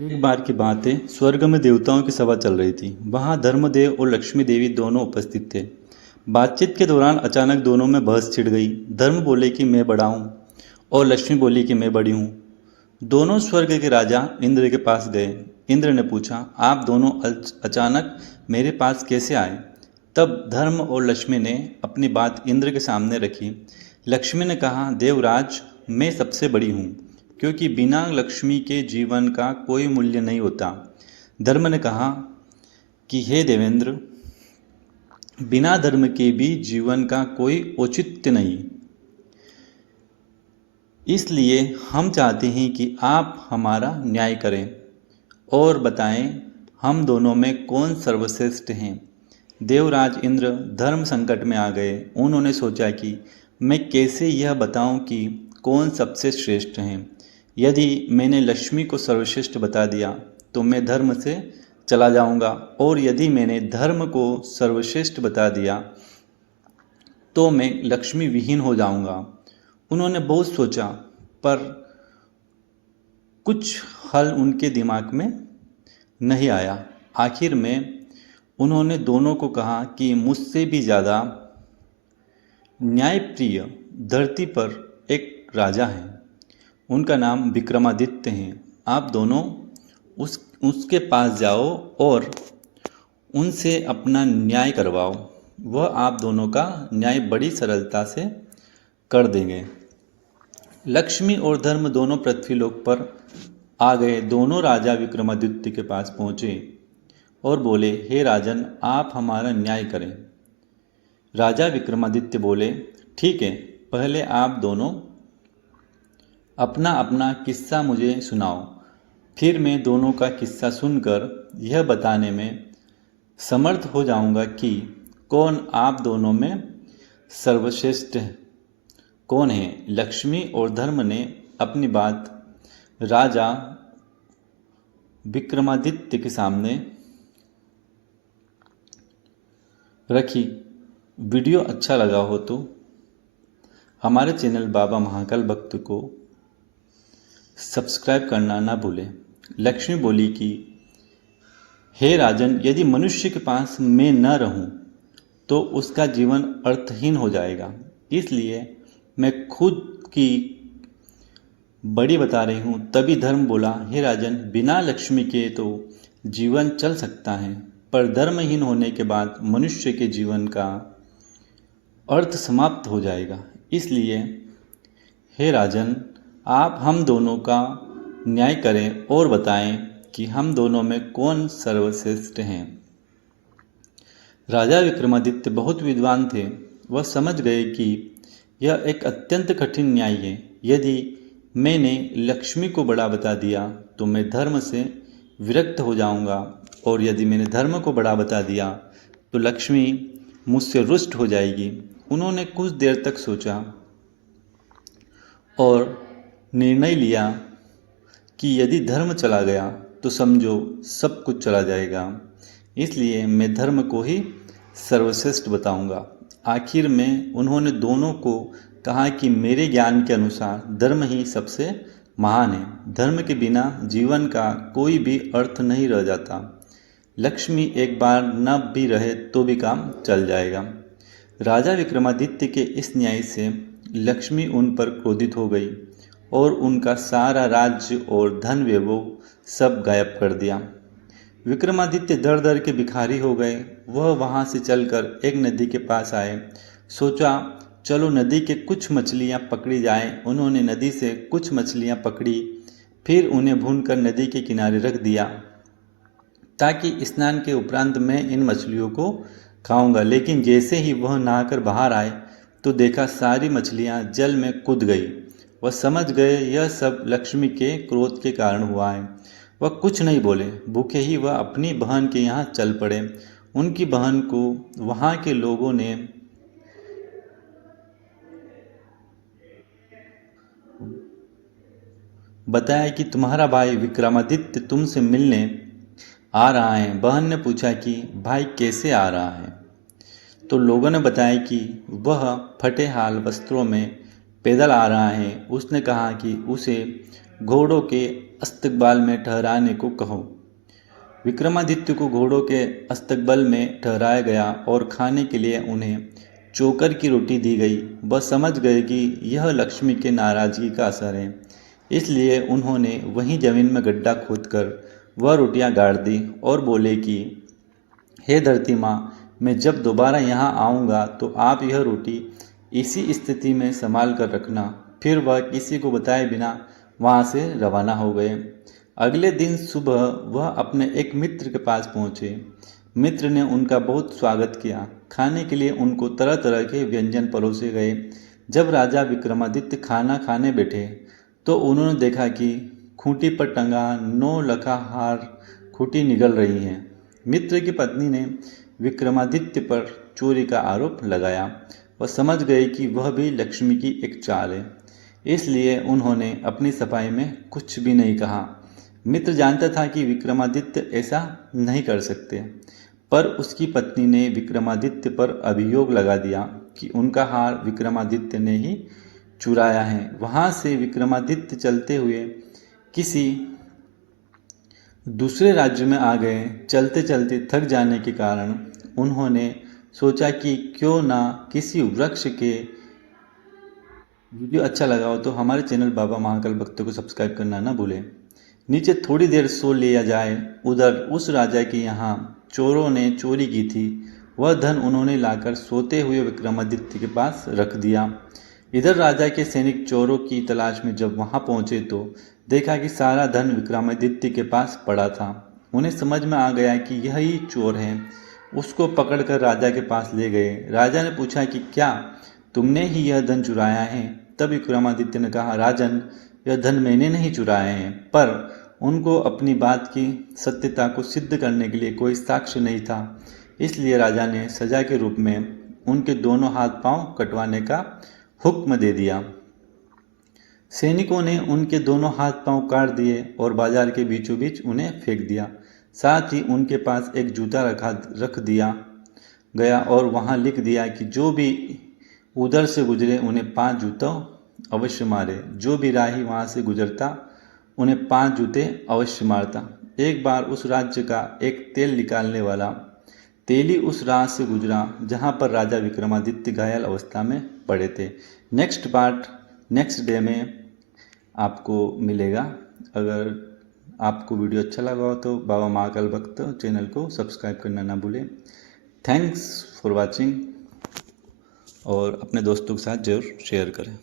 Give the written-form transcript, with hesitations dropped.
एक बार की बात है, स्वर्ग में देवताओं की सभा चल रही थी। वहाँ धर्मदेव और लक्ष्मी देवी दोनों उपस्थित थे। बातचीत के दौरान अचानक दोनों में बहस छिड़ गई। धर्म बोले कि मैं बड़ा हूँ और लक्ष्मी बोली कि मैं बड़ी हूँ। दोनों स्वर्ग के राजा इंद्र के पास गए। इंद्र ने पूछा, आप दोनों अचानक मेरे पास कैसे आए? तब धर्म और लक्ष्मी ने अपनी बात इंद्र के सामने रखी। लक्ष्मी ने कहा, देवराज, मैं सबसे बड़ी हूँ, क्योंकि बिना लक्ष्मी के जीवन का कोई मूल्य नहीं होता। धर्म ने कहा कि हे देवेंद्र, बिना धर्म के भी जीवन का कोई औचित्य नहीं। इसलिए हम चाहते हैं कि आप हमारा न्याय करें और बताएं हम दोनों में कौन सर्वश्रेष्ठ हैं। देवराज इंद्र धर्म संकट में आ गए। उन्होंने सोचा कि मैं कैसे यह बताऊं कि कौन सबसे श्रेष्ठ हैं। यदि मैंने लक्ष्मी को सर्वश्रेष्ठ बता दिया तो मैं धर्म से चला जाऊंगा, और यदि मैंने धर्म को सर्वश्रेष्ठ बता दिया तो मैं लक्ष्मी विहीन हो जाऊंगा। उन्होंने बहुत सोचा, पर कुछ हल उनके दिमाग में नहीं आया। आखिर में उन्होंने दोनों को कहा कि मुझसे भी ज़्यादा न्यायप्रिय धरती पर एक राजा हैं। उनका नाम विक्रमादित्य है। आप दोनों उसके पास जाओ और उनसे अपना न्याय करवाओ। वह आप दोनों का न्याय बड़ी सरलता से कर देंगे। लक्ष्मी और धर्म दोनों पृथ्वीलोक पर आ गए। दोनों राजा विक्रमादित्य के पास पहुँचे और बोले, हे राजन, आप हमारा न्याय करें। राजा विक्रमादित्य बोले, ठीक है, पहले आप दोनों अपना अपना किस्सा मुझे सुनाओ। फिर मैं दोनों का किस्सा सुनकर यह बताने में समर्थ हो जाऊंगा कि कौन आप दोनों में सर्वश्रेष्ठ कौन है। लक्ष्मी और धर्म ने अपनी बात राजा विक्रमादित्य के सामने रखी। वीडियो अच्छा लगा हो तो हमारे चैनल बाबा महाकाल भक्त को सब्सक्राइब करना ना भूलें। लक्ष्मी बोली कि हे राजन, यदि मनुष्य के पास मैं न रहूं तो उसका जीवन अर्थहीन हो जाएगा। इसलिए मैं खुद की बड़ी बता रही हूँ। तभी धर्म बोला, हे राजन, बिना लक्ष्मी के तो जीवन चल सकता है, पर धर्महीन होने के बाद मनुष्य के जीवन का अर्थ समाप्त हो जाएगा। इसलिए हे राजन, आप हम दोनों का न्याय करें और बताएं कि हम दोनों में कौन सर्वश्रेष्ठ हैं। राजा विक्रमादित्य बहुत विद्वान थे। वह समझ गए कि यह एक अत्यंत कठिन न्याय है। यदि मैंने लक्ष्मी को बड़ा बता दिया तो मैं धर्म से विरक्त हो जाऊंगा, और यदि मैंने धर्म को बड़ा बता दिया तो लक्ष्मी मुझसे रुष्ट हो जाएगी। उन्होंने कुछ देर तक सोचा और निर्णय लिया कि यदि धर्म चला गया तो समझो सब कुछ चला जाएगा। इसलिए मैं धर्म को ही सर्वश्रेष्ठ बताऊंगा। आखिर में उन्होंने दोनों को कहा कि मेरे ज्ञान के अनुसार धर्म ही सबसे महान है। धर्म के बिना जीवन का कोई भी अर्थ नहीं रह जाता। लक्ष्मी एक बार न भी रहे तो भी काम चल जाएगा। राजा विक्रमादित्य के इस न्याय से लक्ष्मी उन पर क्रोधित हो गई और उनका सारा राज्य और धन वैभव सब गायब कर दिया। विक्रमादित्य दर दर के भिखारी हो गए। वह वहाँ से चलकर एक नदी के पास आए। सोचा, चलो नदी के कुछ मछलियाँ पकड़ी जाएं। उन्होंने नदी से कुछ मछलियाँ पकड़ी, फिर उन्हें भूनकर नदी के किनारे रख दिया ताकि स्नान के उपरांत मैं इन मछलियों को खाऊंगा। लेकिन जैसे ही वह नहाकर बाहर आए तो देखा सारी मछलियाँ जल में कूद गई। वह समझ गए यह सब लक्ष्मी के क्रोध के कारण हुआ है। वह कुछ नहीं बोले। भूखे ही वह अपनी बहन के यहाँ चल पड़े। उनकी बहन को वहाँ के लोगों ने बताया कि तुम्हारा भाई विक्रमादित्य तुमसे मिलने आ रहा है। बहन ने पूछा कि भाई कैसे आ रहा है? तो लोगों ने बताया कि वह फटे हाल वस्त्रों में पैदल आ रहा है। उसने कहा कि उसे घोड़ों के अस्तकबाल में ठहराने को कहो। विक्रमादित्य को घोड़ों के अस्तकबल में ठहराया गया और खाने के लिए उन्हें चोकर की रोटी दी गई। वह समझ गए कि यह लक्ष्मी के नाराज़गी का असर है, इसलिए उन्होंने वहीं जमीन में गड्ढा खोदकर वह रोटियां गाड़ दी और बोले कि हे धरती माँ, मैं जब दोबारा यहाँ आऊँगा तो आप यह रोटी इसी स्थिति में संभाल कर रखना। फिर वह किसी को बताए बिना वहाँ से रवाना हो गए। अगले दिन सुबह वह अपने एक मित्र के पास पहुँचे। मित्र ने उनका बहुत स्वागत किया। खाने के लिए उनको तरह तरह के व्यंजन परोसे गए। जब राजा विक्रमादित्य खाना खाने बैठे तो उन्होंने देखा कि खूंटी पर टंगा 9 लखा हार खूंटी निगल रही है। मित्र की पत्नी ने विक्रमादित्य पर चोरी का आरोप लगाया। वह समझ गए कि वह भी लक्ष्मी की एक चाल है, इसलिए उन्होंने अपनी सफाई में कुछ भी नहीं कहा। मित्र जानता था कि विक्रमादित्य ऐसा नहीं कर सकते, पर उसकी पत्नी ने विक्रमादित्य पर अभियोग लगा दिया कि उनका हार विक्रमादित्य ने ही चुराया है। वहाँ से विक्रमादित्य चलते हुए किसी दूसरे राज्य में आ गए। चलते चलते थक जाने के कारण उन्होंने सोचा कि क्यों ना किसी वृक्ष के वीडियो अच्छा लगा हो तो हमारे चैनल बाबा महाकाल भक्त को सब्सक्राइब करना ना भूलें। नीचे थोड़ी देर सो लिया जाए। उधर उस राजा के यहाँ चोरों ने चोरी की थी। वह धन उन्होंने लाकर सोते हुए विक्रमादित्य के पास रख दिया। इधर राजा के सैनिक चोरों की तलाश में जब वहां पहुंचे तो देखा कि सारा धन विक्रमादित्य के पास पड़ा था। उन्हें समझ में आ गया कि यही चोर है। उसको पकड़कर राजा के पास ले गए। राजा ने पूछा कि क्या तुमने ही यह धन चुराया है? तब विक्रमादित्य ने कहा, राजन, यह धन मैंने नहीं चुराए हैं। पर उनको अपनी बात की सत्यता को सिद्ध करने के लिए कोई साक्ष्य नहीं था, इसलिए राजा ने सजा के रूप में उनके दोनों हाथ पांव कटवाने का हुक्म दे दिया। सैनिकों ने उनके दोनों हाथ पांव काट दिए और बाजार के बीचों बीच उन्हें फेंक दिया। साथ ही उनके पास एक जूता रख दिया गया और वहां लिख दिया कि जो भी उधर से गुजरे उन्हें 5 जूतों अवश्य मारे। जो भी राही वहां से गुजरता उन्हें 5 जूते अवश्य मारता। एक बार उस राज्य का एक तेल निकालने वाला तेली उस राह से गुजरा जहां पर राजा विक्रमादित्य घायल अवस्था में पड़े थे। नेक्स्ट पार्ट नेक्स्ट डे में आपको मिलेगा। अगर आपको वीडियो अच्छा लगा हो तो बाबा महाकाल भक्त चैनल को सब्सक्राइब करना ना भूलें। थैंक्स फॉर वॉचिंग और अपने दोस्तों के साथ जरूर शेयर करें।